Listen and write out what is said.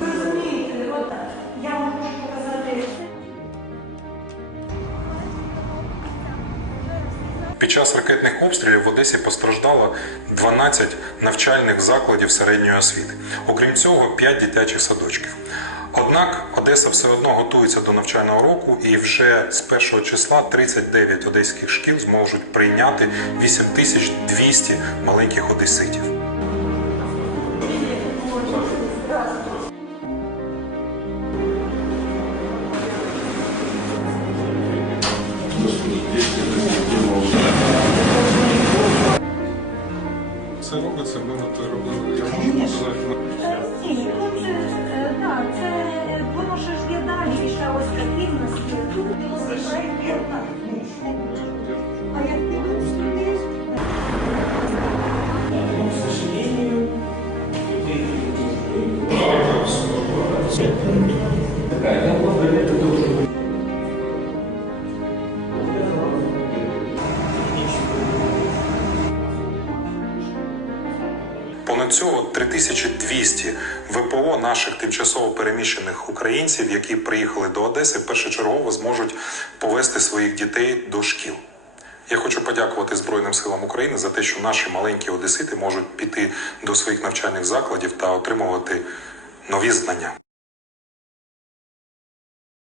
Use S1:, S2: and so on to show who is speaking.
S1: Розумієте, от я вам можу показати.
S2: Під час ракетних обстрілів в Одесі постраждало 12 навчальних закладів середньої освіти. Окрім цього, 5 дитячих садочків. Однак Одеса все одно готується до навчального року, і вже з першого числа 39 одеських шкіл зможуть прийняти 8200 маленьких одеситів.
S3: Це робиться, ми робили. Я можу показати.
S2: Цього 3200 ВПО наших тимчасово переміщених українців, які приїхали до Одеси, першочергово зможуть повести своїх дітей до шкіл. Я хочу подякувати Збройним силам України за те, що наші маленькі одесити можуть піти до своїх навчальних закладів та отримувати нові знання.